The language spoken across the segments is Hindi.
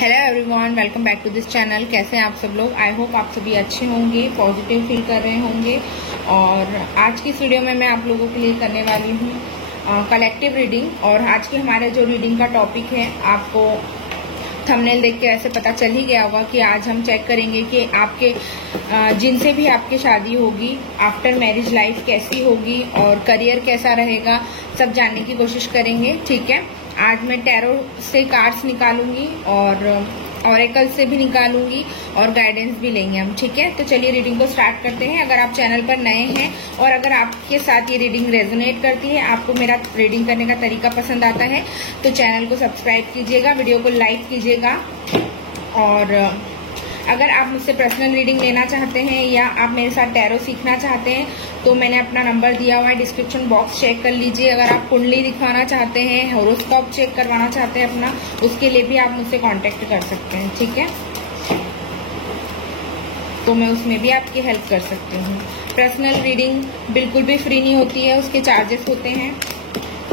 Hello everyone, welcome back to this channel. कैसे हैं आप सब लोग? आई होप आप सभी अच्छे होंगे, पॉजिटिव फील कर रहे होंगे। और आज की इस वीडियो में मैं आप लोगों के लिए करने वाली हूँ कलेक्टिव रीडिंग। और आज की हमारे जो रीडिंग का टॉपिक है, आपको थंबनेल देख के ऐसे पता चल ही गया होगा कि आज हम चेक करेंगे कि आपके जिनसे भी आपकी शादी होगी, आफ्टर मैरिज लाइफ कैसी होगी और करियर कैसा रहेगा, सब जानने की कोशिश करेंगे। ठीक है, आज मैं टैरो से कार्ड्स निकालूंगी और ऑरेकल से भी निकालूंगी और गाइडेंस भी लेंगे हम। ठीक है, तो चलिए रीडिंग को स्टार्ट करते हैं। अगर आप चैनल पर नए हैं और अगर आपके साथ ये रीडिंग रेजोनेट करती है, आपको मेरा रीडिंग करने का तरीका पसंद आता है, तो चैनल को सब्सक्राइब कीजिएगा, वीडियो को लाइक कीजिएगा। और अगर आप मुझसे पर्सनल रीडिंग लेना चाहते हैं या आप मेरे साथ टैरो सीखना चाहते हैं, तो मैंने अपना नंबर दिया हुआ है, डिस्क्रिप्शन बॉक्स चेक कर लीजिए। अगर आप कुंडली दिखवाना चाहते हैं, होरोस्कोप चेक करवाना चाहते हैं अपना, उसके लिए भी आप मुझसे कांटेक्ट कर सकते हैं। ठीक है, तो मैं उसमें भी आपकी हेल्प कर सकती हूँ। पर्सनल रीडिंग बिल्कुल भी फ्री नहीं होती है, उसके चार्जेस होते हैं।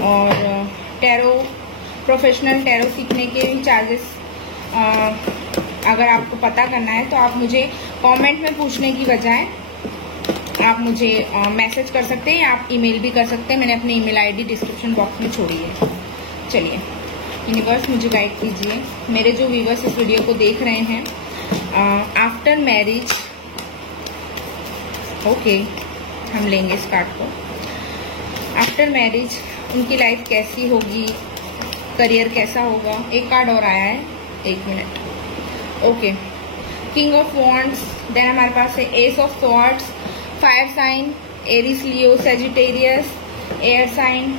और टैरो, प्रोफेशनल टैरो सीखने के भी चार्जेस अगर आपको पता करना है तो आप मुझे कमेंट में पूछने की बजाय आप मुझे मैसेज कर सकते हैं या आप ईमेल भी कर सकते हैं। मैंने अपनी ईमेल आईडी डिस्क्रिप्शन बॉक्स में छोड़ी है। चलिए, यूनिवर्स मुझे गाइड कीजिए। मेरे जो व्यूवर्स इस वीडियो को देख रहे हैं, आफ्टर मैरिज, ओके, हम लेंगे इस कार्ड को। आफ्टर मैरिज उनकी लाइफ कैसी होगी, करियर कैसा होगा। एक कार्ड और आया है, एक minute. Okay, king of wands, then हमारे पास है ace of swords, fire sign, Aries, Leo, Sagittarius, air sign,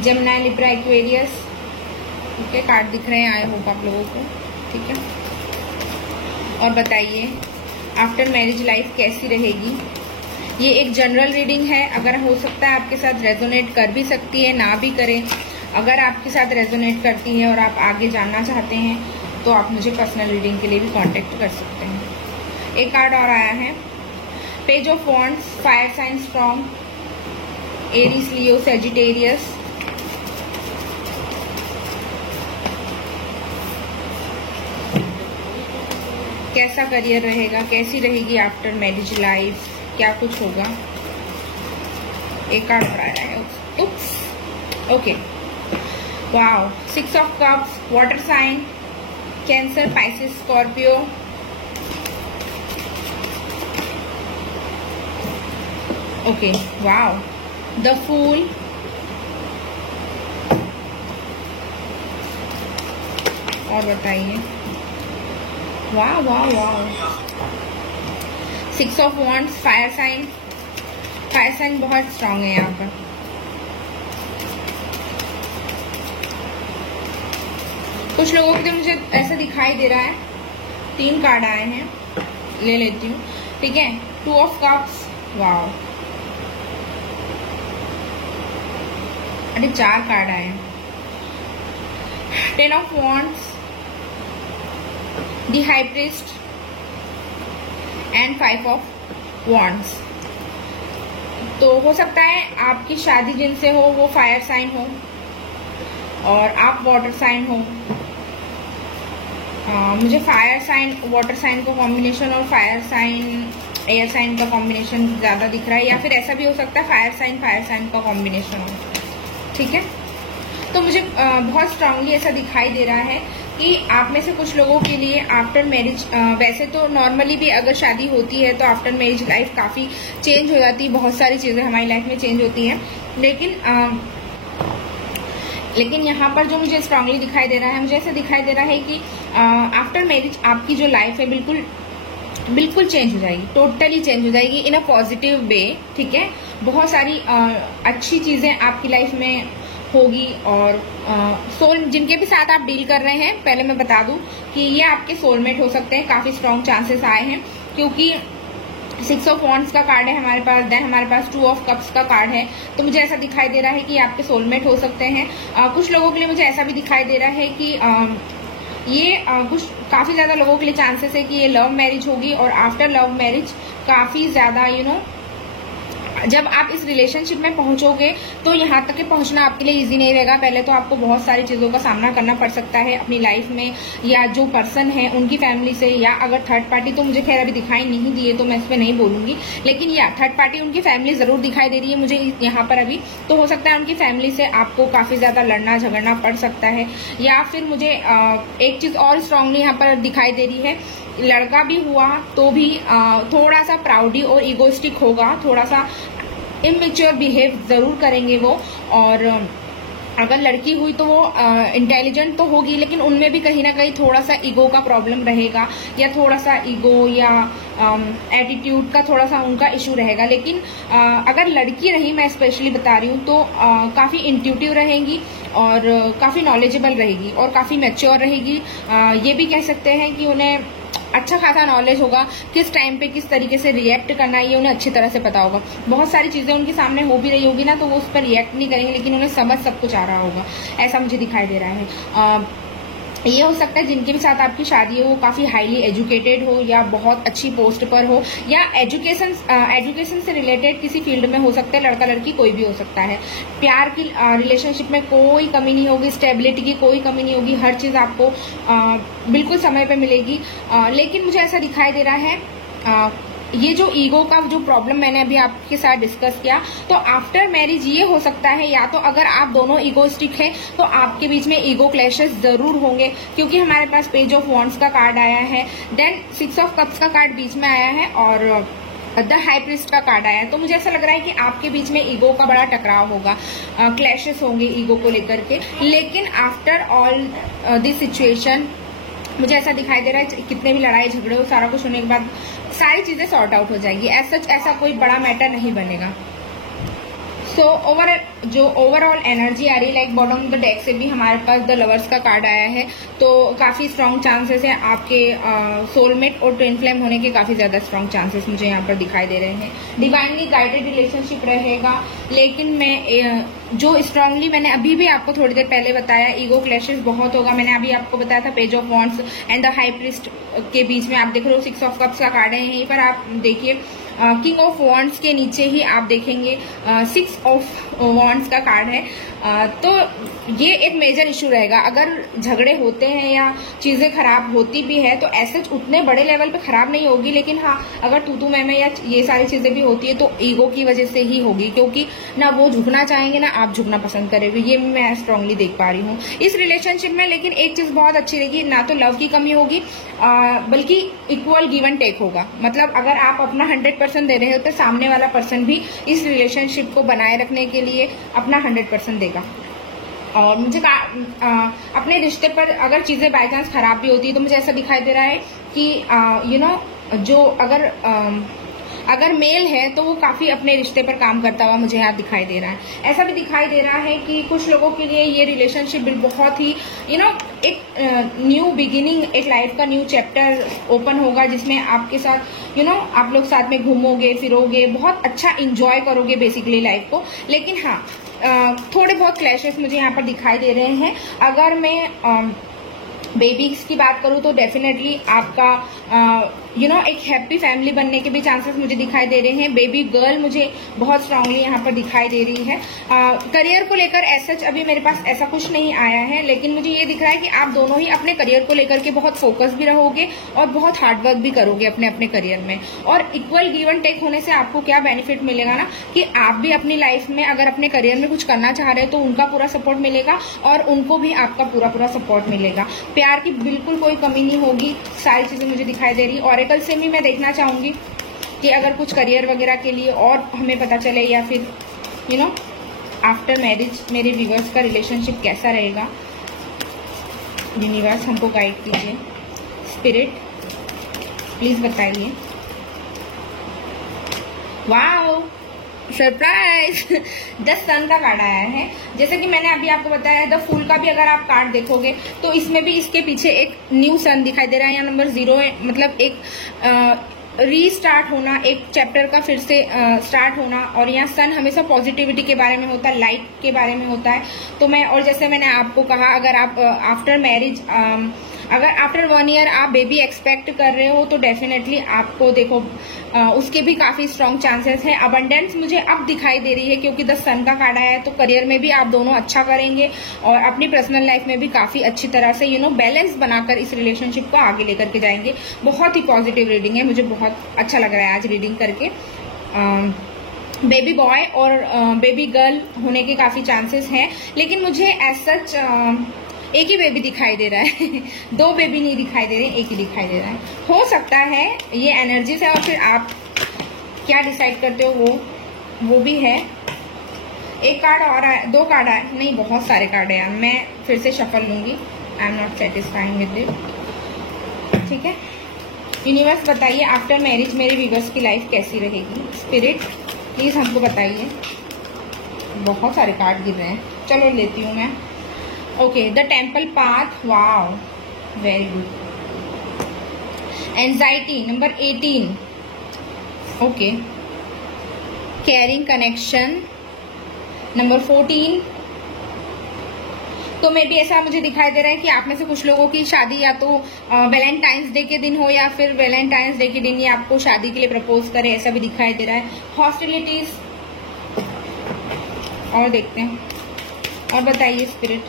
Gemini, Libra, Aquarius. Okay, card दिख रहे हैं, आए होप आप लोगों को। ठीक है, और बताइए आफ्टर मैरिज लाइफ कैसी रहेगी। ये एक जनरल रीडिंग है, अगर हो सकता है आपके साथ रेजोनेट कर भी सकती है, ना भी करें। अगर आपके साथ रेजोनेट करती है और आप आगे जानना चाहते हैं तो आप मुझे पर्सनल रीडिंग के लिए भी कांटेक्ट कर सकते हैं। एक कार्ड और आया है, page of wands, fire sign strong, Aries, Leo, Sagittarius. कैसा करियर रहेगा, कैसी रहेगी आफ्टर मैरिज लाइफ, क्या कुछ होगा। एक कार्ड और आया है, okay, wow, six of cups, water sign, Cancer, Pisces, Scorpio. Okay, wow, the fool, और बताइए। वाह वाह वाह, six of wands, fire sign. Fire sign बहुत स्ट्रांग है यहाँ पर। कुछ लोगों के लिए मुझे ऐसा दिखाई दे रहा है, 3 कार्ड आए हैं, ले लेती हूँ। ठीक है, 2 ऑफ कप्स, वाओ, अरे 4 कार्ड आए हैं। 10 of wands, the high priest and 5 of wands. तो हो सकता है आपकी शादी जिनसे हो वो फायर साइन हो और आप वाटर साइन हो। मुझे फायर साइन, वाटर साइन का कॉम्बिनेशन और फायर साइन, एयर साइन का कॉम्बिनेशन ज्यादा दिख रहा है, या फिर ऐसा भी हो सकता है फायर साइन का कॉम्बिनेशन हो। ठीक है, तो मुझे बहुत स्ट्रांगली ऐसा दिखाई दे रहा है कि आप में से कुछ लोगों के लिए आफ्टर मैरिज, वैसे तो नॉर्मली भी अगर शादी होती है तो आफ्टर मैरिज लाइफ काफी चेंज हो जाती है, बहुत सारी चीजें हमारी लाइफ में चेंज होती हैं। लेकिन यहाँ पर जो मुझे स्ट्रांगली दिखाई दे रहा है, मुझे ऐसा दिखाई दे रहा है कि आफ्टर मैरिज आपकी जो लाइफ है बिल्कुल चेंज हो जाएगी, टोटली चेंज हो जाएगी इन अ पॉजिटिव वे। ठीक है, बहुत सारी अच्छी चीजें आपकी लाइफ में होगी। और सोल जिनके भी साथ आप डील कर रहे हैं, पहले मैं बता दूं कि ये आपके सोलमेट हो सकते हैं। काफी स्ट्रांग चांसेस आए हैं, क्योंकि 6 ऑफ वॉन्ड्स का कार्ड है हमारे पास, देन हमारे पास 2 ऑफ कप्स का कार्ड है। तो मुझे ऐसा दिखाई दे रहा है कि आपके सोलमेट हो सकते हैं। कुछ लोगों के लिए मुझे ऐसा भी दिखाई दे रहा है कि ये कुछ काफी ज्यादा लोगों के लिए चांसेस है कि ये लव मैरिज होगी और आफ्टर लव मैरिज काफी ज्यादा जब आप इस रिलेशनशिप में पहुंचोगे तो यहाँ तक के पहुंचना आपके लिए इजी नहीं रहेगा। पहले तो आपको बहुत सारी चीज़ों का सामना करना पड़ सकता है अपनी लाइफ में, या जो पर्सन है उनकी फैमिली से, या अगर थर्ड पार्टी तो मुझे खैर अभी दिखाई नहीं दिए तो मैं इस पर नहीं बोलूंगी, लेकिन या थर्ड पार्टी उनकी फैमिली ज़रूर दिखाई दे रही है मुझे यहाँ पर अभी। तो हो सकता है उनकी फैमिली से आपको काफ़ी ज़्यादा लड़ना झगड़ना पड़ सकता है। या फिर मुझे एक चीज़ और स्ट्रांगली यहाँ पर दिखाई दे रही है, लड़का भी हुआ तो भी थोड़ा सा प्राउडी और ईगोस्टिक होगा, थोड़ा सा इमेच्योर बिहेव जरूर करेंगे वो। और अगर लड़की हुई तो वो इंटेलिजेंट तो होगी, लेकिन उनमें भी कहीं ना कहीं थोड़ा सा ईगो का प्रॉब्लम रहेगा, या थोड़ा सा ईगो या एटीट्यूड का थोड़ा सा उनका इशू रहेगा। लेकिन अगर लड़की रही, मैं स्पेशली बता रही हूँ, तो काफ़ी इंट्यूटिव रहेगी और काफ़ी नॉलेजेबल रहेगी और काफ़ी मैच्योर रहेगी। ये भी कह सकते हैं कि उन्हें अच्छा खासा नॉलेज होगा, किस टाइम पे किस तरीके से रिएक्ट करना है ये उन्हें अच्छी तरह से पता होगा। बहुत सारी चीज़ें उनके सामने हो भी रही होगी ना, तो वो उस पर रिएक्ट नहीं करेंगे, लेकिन उन्हें समझ सब कुछ आ रहा होगा, ऐसा मुझे दिखाई दे रहा है। ये हो सकता है जिनके भी साथ आपकी शादी हो वो काफ़ी हाईली एजुकेटेड हो, या बहुत अच्छी पोस्ट पर हो, या एजुकेशन से रिलेटेड किसी फील्ड में हो सकता है, लड़का लड़की कोई भी हो सकता है। प्यार की रिलेशनशिप में कोई कमी नहीं होगी, स्टेबिलिटी की कोई कमी नहीं होगी, हर चीज़ आपको बिल्कुल समय पे मिलेगी। लेकिन मुझे ऐसा दिखाई दे रहा है, ये जो ईगो का जो प्रॉब्लम मैंने अभी आपके साथ डिस्कस किया, तो आफ्टर मैरिज ये हो सकता है, या तो अगर आप दोनों ईगोस्टिक हैं तो आपके बीच में ईगो क्लैशेस जरूर होंगे, क्योंकि हमारे पास पेज ऑफ वॉन्ड्स का कार्ड आया है, देन 6 ऑफ कप्स का कार्ड बीच में आया है, और द हाई प्रीस्ट का कार्ड आया है। तो मुझे ऐसा लग रहा है कि आपके बीच में ईगो का बड़ा टकराव होगा, क्लैशेस होंगे ईगो को लेकर के। लेकिन आफ्टर ऑल दिस सिचुएशन मुझे ऐसा दिखाई दे रहा है, कितने भी लड़ाई झगड़े हो, सारा कुछ होने के बाद सारी चीजें सॉर्ट आउट हो जाएगी। ऐसा कोई बड़ा मैटर नहीं बनेगा। सो ओवरऑल एनर्जी आ रही, like bottom of the deck से भी हमारे पास द लवर्स का कार्ड आया है, तो काफी स्ट्रॉन्ग चांसेस है आपके सोलमेट और ट्विन फ्लेम होने के, काफी ज्यादा स्ट्रॉन्ग चांसेस मुझे यहाँ पर दिखाई दे रहे हैं। डिवाइनली गाइडेड रिलेशनशिप रहेगा, लेकिन मैं जो स्ट्रांगली मैंने अभी भी आपको थोड़ी देर पहले बताया, ईगो क्लैशेस बहुत होगा। मैंने अभी आपको बताया था page of wands and the high priest के बीच में आप देख रहे हो 6 ऑफ कप्स का कार्ड है, यहीं पर आप देखिए किंग ऑफ वॉन्ड्स के नीचे ही आप देखेंगे 6 ऑफ वॉन्ड्स का कार्ड है। तो ये एक मेजर इशू रहेगा। अगर झगड़े होते हैं या चीजें खराब होती भी है तो ऐसे उतने बड़े लेवल पे खराब नहीं होगी, लेकिन हाँ अगर तू मैं या ये सारी चीजें भी होती है तो ईगो की वजह से ही होगी, क्योंकि ना वो झुकना चाहेंगे ना आप झुकना पसंद करेंगे। ये मैं स्ट्रांगली देख पा रही हूँ इस रिलेशनशिप में। लेकिन एक चीज बहुत अच्छी रहेगी, ना तो लव की कमी होगी बल्कि इक्वल गिव एंड टेक होगा। मतलब अगर आप अपना 100% दे रहे हो तो सामने वाला पर्सन भी इस रिलेशनशिप को बनाए रखने के लिए अपना 100% देगा। और मुझे अपने रिश्ते पर अगर चीजें बाय चांस खराब भी होती है तो मुझे ऐसा दिखाई दे रहा है कि जो अगर मेल है तो वो काफी अपने रिश्ते पर काम करता हुआ मुझे यहाँ दिखाई दे रहा है। ऐसा भी दिखाई दे रहा है कि कुछ लोगों के लिए ये रिलेशनशिप बहुत ही एक न्यू बिगिनिंग, एक लाइफ का न्यू चैप्टर ओपन होगा, जिसमें आपके साथ आप लोग साथ में घूमोगे फिरोगे, बहुत अच्छा इंजॉय करोगे बेसिकली लाइफ को। लेकिन हाँ थोड़े बहुत क्लैशेस मुझे यहाँ पर दिखाई दे रहे हैं। अगर मैं बेबीज की बात करूँ तो डेफिनेटली आपका एक हैप्पी फैमिली बनने के भी चांसेस मुझे दिखाई दे रहे हैं। बेबी गर्ल मुझे बहुत स्ट्रांगली यहाँ पर दिखाई दे रही है। करियर को लेकर ऐसा अभी मेरे पास ऐसा कुछ नहीं आया है, लेकिन मुझे ये दिख रहा है कि आप दोनों ही अपने करियर को लेकर के बहुत फोकस भी रहोगे और बहुत हार्डवर्क भी करोगे अपने अपने करियर में। और इक्वल गिव एंड टेक होने से आपको क्या बेनिफिट मिलेगा ना, कि आप भी अपनी लाइफ में अगर अपने करियर में कुछ करना चाह रहे हो तो उनका पूरा सपोर्ट मिलेगा और उनको भी आपका पूरा पूरा सपोर्ट मिलेगा। प्यार की बिल्कुल कोई कमी नहीं होगी, सारी चीजें मुझे दिखाई दे रही। ऑरेकल से भी मैं देखना चाहूंगी कि अगर कुछ करियर वगैरह के लिए और हमें पता चले, या फिर आफ्टर मैरिज मेरे व्यूअर्स का रिलेशनशिप कैसा रहेगा। यूनिवर्स हमको गाइड कीजिए, स्पिरिट प्लीज बताइए। वाओ सरप्राइज, द सन का कार्ड आया है। जैसे कि मैंने अभी आपको बताया द फूल का भी अगर आप कार्ड देखोगे तो इसमें भी इसके पीछे एक न्यू सन दिखाई दे रहा है। यहाँ नंबर 0 मतलब एक रीस्टार्ट होना, एक चैप्टर का फिर से स्टार्ट होना। और यहाँ सन हमेशा पॉजिटिविटी के बारे में होता है, लाइट के बारे में होता है। तो और जैसे मैंने आपको कहा, अगर आप आफ्टर मैरिज अगर आफ्टर 1 ईयर आप बेबी एक्सपेक्ट कर रहे हो तो डेफिनेटली आपको देखो उसके भी काफी स्ट्रॉन्ग चांसेस हैं। अबंडेंस मुझे अब दिखाई दे रही है क्योंकि 10 सन का कार्ड आया है, तो करियर में भी आप दोनों अच्छा करेंगे और अपनी पर्सनल लाइफ में भी काफी अच्छी तरह से बैलेंस बनाकर इस रिलेशनशिप को आगे लेकर के जाएंगे। बहुत ही पॉजिटिव रीडिंग है, मुझे बहुत अच्छा लग रहा है आज रीडिंग करके। बेबी बॉय और बेबी गर्ल होने के काफी चांसेस हैं, लेकिन मुझे एज सच एक ही बेबी दिखाई दे रहा है 2 बेबी नहीं दिखाई दे रहे, एक ही दिखाई दे रहा है। हो सकता है ये एनर्जी से, और फिर आप क्या डिसाइड करते हो वो भी है। एक कार्ड और आया, 2 कार्ड आए, नहीं बहुत सारे कार्ड है यार, मैं फिर से शफल लूंगी। I am not satisfying with it. ठीक है, यूनिवर्स बताइए आफ्टर मैरिज मेरे व्यूअर्स की लाइफ कैसी रहेगी। स्पिरिट प्लीज हमको बताइए। बहुत सारे कार्ड गिर रहे हैं, चलो लेती हूँ मैं। Okay, the temple path, wow very good. Anxiety number 18, okay. Caring connection number 14। तो मे भी ऐसा मुझे दिखाई दे रहा है कि आप में से कुछ लोगों की शादी या तो वैलेंटाइंस डे के दिन हो या फिर वैलेंटाइंस डे के दिन ही आपको शादी के लिए प्रपोज करे, ऐसा भी दिखाई दे रहा है। हॉस्टिलिटीज, और देखते हैं और बताइए spirit.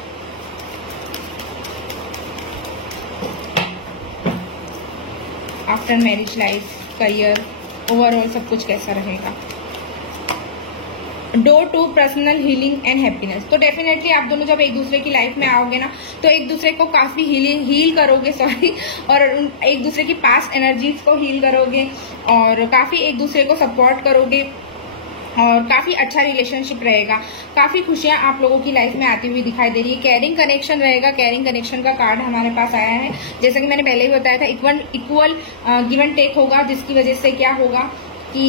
After marriage life, career, overall सब कुछ कैसा रहेगा। Door to personal healing and happiness. तो डेफिनेटली आप दोनों जब एक दूसरे की लाइफ में आओगे ना, तो एक दूसरे को काफी हील करोगे और एक दूसरे की पास्ट एनर्जीज को हील करोगे और काफी एक दूसरे को सपोर्ट करोगे और काफी अच्छा रिलेशनशिप रहेगा। काफी खुशियां आप लोगों की लाइफ में आती हुई दिखाई दे रही है। केयरिंग कनेक्शन रहेगा। केयरिंग कनेक्शन का कार्ड हमारे पास आया है, जैसे कि मैंने पहले ही बताया था, इक्वल गिव एंड टेक होगा, जिसकी वजह से क्या होगा कि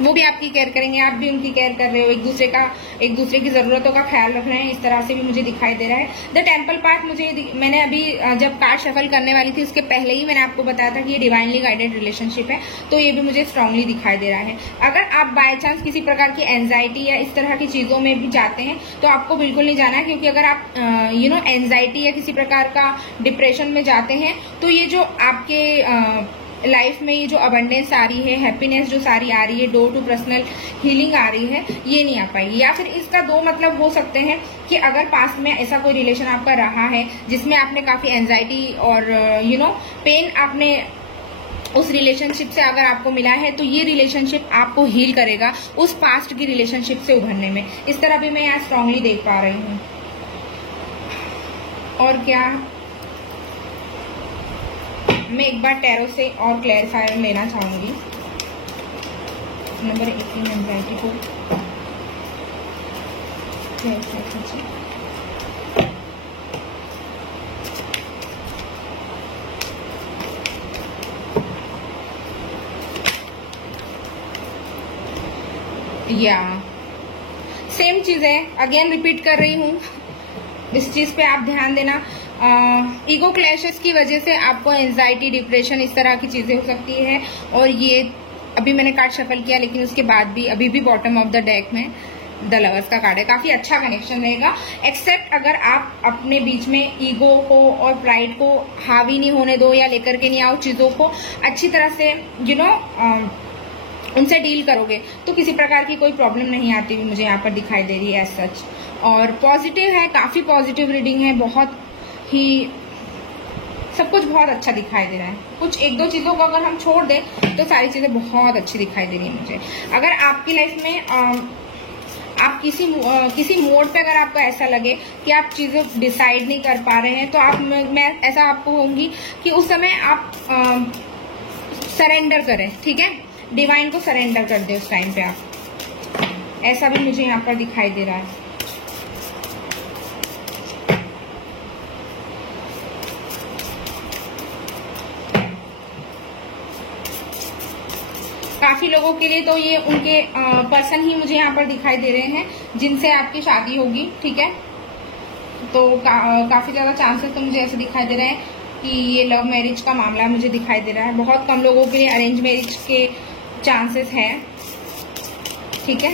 वो भी आपकी केयर करेंगे, आप भी उनकी केयर कर रहे हो, एक दूसरे की जरूरतों का ख्याल रख रहे हैं। इस तरह से भी मुझे दिखाई दे रहा है। द टेम्पल पार्ट, मैंने अभी जब कार्ड शफल करने वाली थी उसके पहले ही मैंने आपको बताया था कि ये डिवाइनली गाइडेड रिलेशनशिप है, तो ये भी मुझे स्ट्रांगली दिखाई दे रहा है। अगर आप बाय चांस किसी प्रकार की एंजाइटी या इस तरह की चीजों में भी जाते हैं तो आपको बिल्कुल नहीं जाना है, क्योंकि अगर आप एंजाइटी या किसी प्रकार का डिप्रेशन में जाते हैं तो ये जो आपके लाइफ में ये जो अबंडेंस आ रही है, हैप्पीनेस जो सारी आ रही है, डोर टू पर्सनल हीलिंग आ रही है, ये नहीं आ पाएगी। या फिर इसका 2 मतलब हो सकते हैं कि अगर पास्ट में ऐसा कोई रिलेशन आपका रहा है जिसमें आपने काफी एंजाइटी और पेन आपने उस रिलेशनशिप से अगर आपको मिला है, तो ये रिलेशनशिप आपको हील करेगा उस पास्ट की रिलेशनशिप से उभरने में। इस तरह भी मैं यहाँ स्ट्रांगली देख पा रही हूँ। और क्या, मैं एक बार टैरो से और क्लैरिफायर लेना चाहूंगी। नंबर 18 एंजाइटी को या सेम चीज है, अगेन रिपीट कर रही हूँ, इस चीज पे आप ध्यान देना। ईगो क्लैशेस की वजह से आपको एंजाइटी, डिप्रेशन, इस तरह की चीजें हो सकती है। और ये अभी मैंने कार्ड शफल किया, लेकिन उसके बाद भी अभी भी बॉटम ऑफ द डेक में द लवर्स का कार्ड है। काफी अच्छा कनेक्शन रहेगा, एक्सेप्ट अगर आप अपने बीच में ईगो को और प्राइड को हावी नहीं होने दो या लेकर के नहीं आओ चीजों को, अच्छी तरह से उनसे डील करोगे तो किसी प्रकार की कोई प्रॉब्लम नहीं आती हुई मुझे यहाँ पर दिखाई दे रही है एज सच। और पॉजिटिव है, काफी पॉजिटिव रीडिंग है, बहुत ही सब कुछ बहुत अच्छा दिखाई दे रहा है। कुछ 1-2 चीजों को अगर हम छोड़ दें तो सारी चीजें बहुत अच्छी दिखाई दे रही है मुझे। अगर आपकी लाइफ में आप किसी मोड पे अगर आपको ऐसा लगे कि आप चीजें डिसाइड नहीं कर पा रहे हैं, तो मैं ऐसा आपको कहूंगी कि उस समय आप सरेंडर करें, ठीक है, डिवाइन को सरेंडर कर दे उस टाइम पे आप। ऐसा भी मुझे यहाँ पर दिखाई दे रहा है। काफी लोगों के लिए तो ये उनके पर्सन ही मुझे यहाँ पर दिखाई दे रहे हैं जिनसे आपकी शादी होगी, ठीक है। तो काफी ज्यादा चांसेस तो मुझे ऐसे दिखाई दे रहे हैं कि ये लव मैरिज का मामला मुझे दिखाई दे रहा है। बहुत कम लोगों के लिए अरेंज मैरिज के चांसेस है, ठीक है।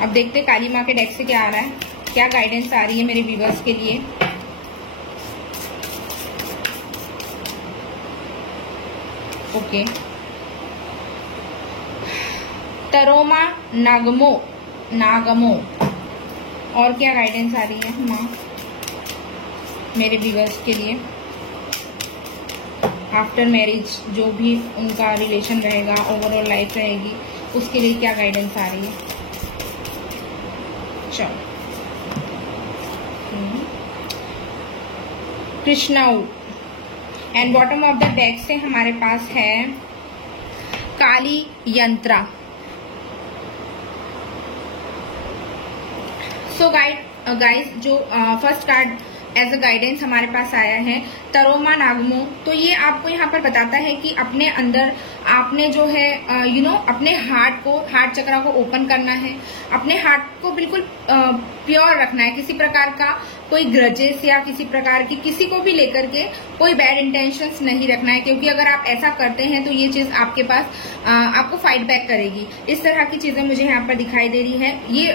अब देखते काली माँ के डेक से क्या आ रहा है, क्या गाइडेंस आ रही है मेरे व्यूअर्स के लिए। ओके। तरोमा नागमो, नागमो, और क्या गाइडेंस आ रही है माँ मेरे व्यूअर्स के लिए? आफ्टर मैरिज जो भी उनका रिलेशन रहेगा, ओवरऑल लाइफ रहेगी, उसके लिए क्या गाइडेंस आ रही है? चलो, कृष्णाऊ। And bottom of the deck से हमारे पास है काली यंत्रा। सो गाइस जो first card as a guidance हमारे पास आया है तरोमा नागमो, तो ये आपको यहाँ पर बताता है कि अपने अंदर आपने जो है अपने हार्ट चक्रा को ओपन करना है, अपने हार्ट को बिल्कुल प्योर रखना है, किसी प्रकार का कोई ग्रजेस या किसी प्रकार की किसी को भी लेकर के कोई बैड इंटेंशंस नहीं रखना है, क्योंकि अगर आप ऐसा करते हैं तो ये चीज आपके पास आपको फाइट बैक करेगी। इस तरह की चीजें मुझे यहाँ पर दिखाई दे रही है। ये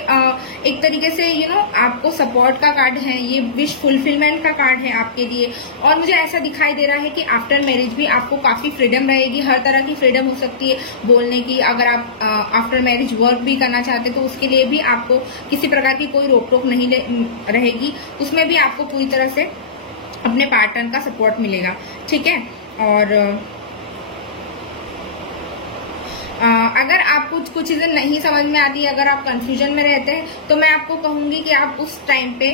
एक तरीके से आपको सपोर्ट का कार्ड है, ये विश फुलफिलमेंट का कार्ड है आपके लिए। और मुझे ऐसा दिखाई दे रहा है कि आफ्टर मैरिज भी आपको काफी फ्रीडम रहेगी, हर तरह की फ्रीडम हो सकती है बोलने की। अगर आप आफ्टर मैरिज वर्क भी करना चाहते हैं तो उसके लिए भी आपको किसी प्रकार की कोई रोक टोक नहीं रहेगी, उसमें भी आपको पूरी तरह से अपने पार्टनर का सपोर्ट मिलेगा, ठीक है। और अगर आपको कुछ चीजें नहीं समझ में आती, अगर आप कंफ्यूजन में रहते हैं, तो मैं आपको कहूंगी कि आप उस टाइम पे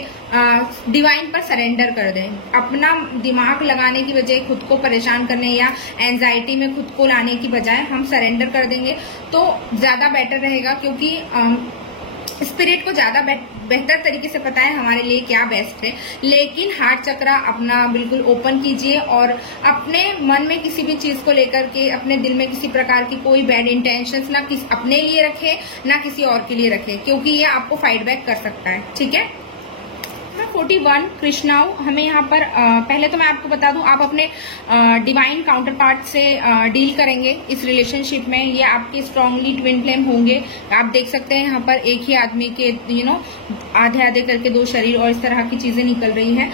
डिवाइन पर सरेंडर कर दें। अपना दिमाग लगाने की बजाय, खुद को परेशान करने या एंजाइटी में खुद को लाने की बजाय हम सरेंडर कर देंगे तो ज्यादा बेटर रहेगा, क्योंकि स्पिरिट को ज्यादा बेहतर तरीके से पता है हमारे लिए क्या बेस्ट है। लेकिन हार्ट चक्रा अपना बिल्कुल ओपन कीजिए और अपने मन में किसी भी चीज को लेकर के, अपने दिल में किसी प्रकार की कोई बैड इंटेंशंस ना अपने लिए रखे ना किसी और के लिए रखे, क्योंकि ये आपको फाइट बैक कर सकता है, ठीक है। 41 कृष्णाऊ हमें यहाँ पर पहले तो मैं आपको बता दूं, आप अपने डिवाइन काउंटर पार्ट से डील करेंगे इस रिलेशनशिप में। ये आपके स्ट्रांगली ट्विन फ्लेम होंगे। आप देख सकते हैं यहाँ पर एक ही आदमी के आधे आधे करके दो शरीर और इस तरह की चीजें निकल रही हैं।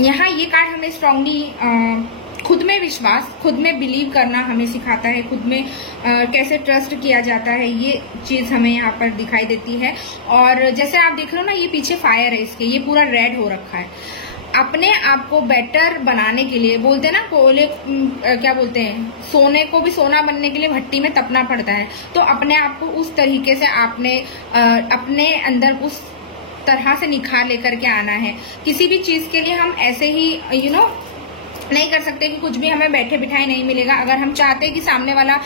यहाँ ये कार्ड हमें स्ट्रांगली खुद में विश्वास, खुद में बिलीव करना हमें सिखाता है, खुद में कैसे ट्रस्ट किया जाता है, ये चीज हमें यहाँ पर दिखाई देती है। और जैसे आप देख रहे हो ना, ये पीछे फायर है इसके, ये पूरा रेड हो रखा है। अपने आप को बेटर बनाने के लिए, बोलते हैं ना कोयले क्या बोलते हैं, सोने को भी सोना बनने के लिए भट्टी में तपना पड़ता है। तो अपने आप को उस तरीके से आपने अपने अंदर उस तरह से निखार लेकर के आना है। किसी भी चीज के लिए हम ऐसे ही नहीं कर सकते कि कुछ भी हमें बैठे बिठाए नहीं मिलेगा। अगर हम चाहते हैं कि सामने वाला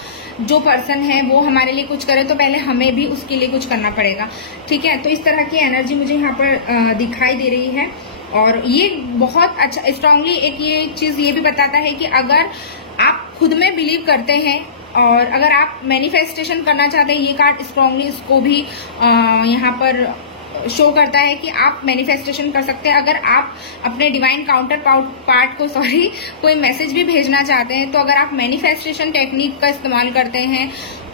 जो पर्सन है वो हमारे लिए कुछ करे, तो पहले हमें भी उसके लिए कुछ करना पड़ेगा, ठीक है। तो इस तरह की एनर्जी मुझे यहाँ पर दिखाई दे रही है। और ये बहुत अच्छा स्ट्रांगली एक ये चीज ये भी बताता है कि अगर आप खुद में बिलीव करते हैं और अगर आप मैनिफेस्टेशन करना चाहते हैं, ये कार्ड स्ट्रांगली इसको भी यहाँ पर शो करता है कि आप मैनिफेस्टेशन कर सकते हैं। अगर आप अपने डिवाइन काउंटर पार्ट को कोई मैसेज भी भेजना चाहते हैं, तो अगर आप मैनिफेस्टेशन टेक्निक का इस्तेमाल करते हैं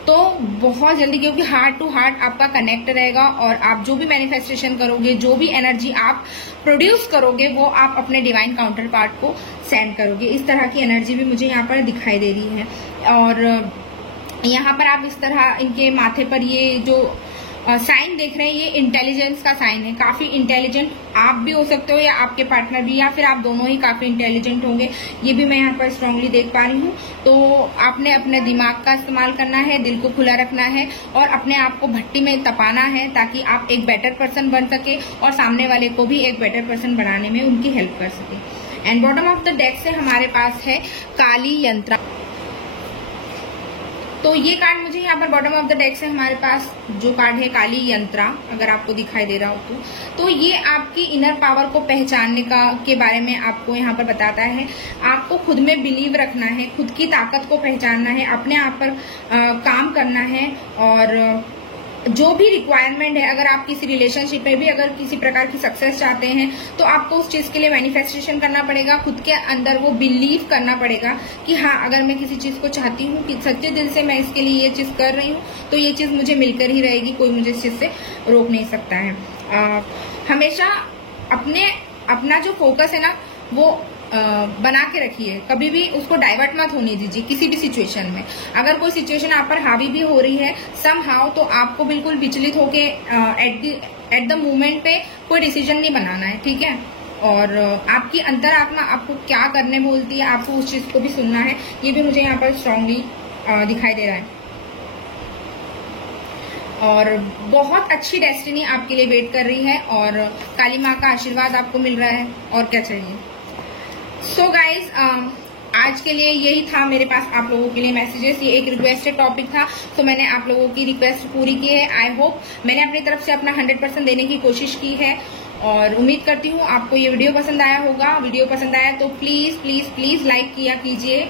तो बहुत जल्दी, क्योंकि हार्ट टू हार्ट आपका कनेक्ट रहेगा और आप जो भी मैनिफेस्टेशन करोगे, जो भी एनर्जी आप प्रोड्यूस करोगे, वो आप अपने डिवाइन काउंटर पार्ट को सेंड करोगे। इस तरह की एनर्जी भी मुझे यहाँ पर दिखाई दे रही है। और यहाँ पर आप इस तरह इनके माथे पर ये जो साइन देख रहे हैं, ये इंटेलिजेंस का साइन है। काफी इंटेलिजेंट आप भी हो सकते हो या आपके पार्टनर भी, या फिर आप दोनों ही काफी इंटेलिजेंट होंगे, ये भी मैं यहाँ पर स्ट्रांगली देख पा रही हूँ। तो आपने अपने दिमाग का इस्तेमाल करना है, दिल को खुला रखना है और अपने आप को भट्टी में तपाना है, ताकि आप एक बेटर पर्सन बन सके और सामने वाले को भी एक बेटर पर्सन बनाने में उनकी हेल्प कर सके। And bottom of the deck से हमारे पास है काली यंत्रा। तो ये कार्ड मुझे यहाँ पर बॉटम ऑफ द डेक से हमारे पास जो कार्ड है काली यंत्रा, अगर आपको दिखाई दे रहा हो तो ये आपकी इनर पावर को पहचानने के बारे में आपको यहाँ पर बताता है। आपको खुद में बिलीव रखना है, खुद की ताकत को पहचानना है, अपने आप पर काम करना है। और जो भी रिक्वायरमेंट है, अगर आप किसी रिलेशनशिप में भी अगर किसी प्रकार की सक्सेस चाहते हैं, तो आपको उस चीज के लिए मैनिफेस्टेशन करना पड़ेगा, खुद के अंदर वो बिलीव करना पड़ेगा कि हाँ, अगर मैं किसी चीज को चाहती हूँ कि सच्चे दिल से मैं इसके लिए ये चीज कर रही हूँ, तो ये चीज मुझे मिलकर ही रहेगी, कोई मुझे इस चीज से रोक नहीं सकता है। हमेशा अपना जो फोकस है ना, वो बना के रखिए, कभी भी उसको डाइवर्ट मत होने दीजिए किसी भी सिचुएशन में। अगर कोई सिचुएशन आप पर हावी भी हो रही है समहाउ, तो आपको बिल्कुल विचलित होके एट द मोमेंट पे कोई डिसीजन नहीं बनाना है, ठीक है। और आपकी अंतरात्मा आपको क्या करने बोलती है, आपको उस चीज को भी सुनना है। ये भी मुझे यहाँ पर स्ट्रांगली दिखाई दे रहा है। और बहुत अच्छी डेस्टिनी आपके लिए वेट कर रही है और काली माँ का आशीर्वाद आपको मिल रहा है, और क्या चाहिए। सो गाइज, आज के लिए यही था मेरे पास आप लोगों के लिए मैसेजेस। ये एक रिक्वेस्टेड टॉपिक था, तो मैंने आप लोगों की रिक्वेस्ट पूरी की है। आई होप मैंने अपनी तरफ से अपना 100% देने की कोशिश की है, और उम्मीद करती हूँ आपको ये वीडियो पसंद आया होगा। वीडियो पसंद आया तो प्लीज प्लीज प्लीज लाइक किया कीजिए,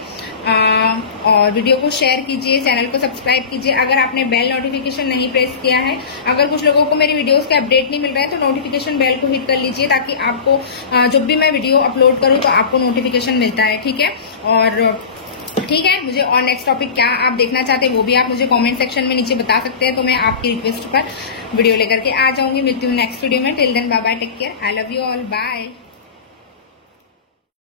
और वीडियो को शेयर कीजिए, चैनल को सब्सक्राइब कीजिए। अगर आपने बेल नोटिफिकेशन नहीं प्रेस किया है, अगर कुछ लोगों को मेरी वीडियोस के अपडेट नहीं मिल रहा है, तो नोटिफिकेशन बेल को हिट कर लीजिए, ताकि आपको जब भी मैं वीडियो अपलोड करूं तो आपको नोटिफिकेशन मिलता है, ठीक है। और ठीक है, मुझे और नेक्स्ट टॉपिक क्या आप देखना चाहते हैं वो भी आप मुझे कमेंट सेक्शन में नीचे बता सकते हैं, तो मैं आपकी रिक्वेस्ट पर वीडियो लेकर के आ जाऊंगी। मिलती हूँ नेक्स्ट वीडियो में। Till then bye bye, take care, I love you all, bye.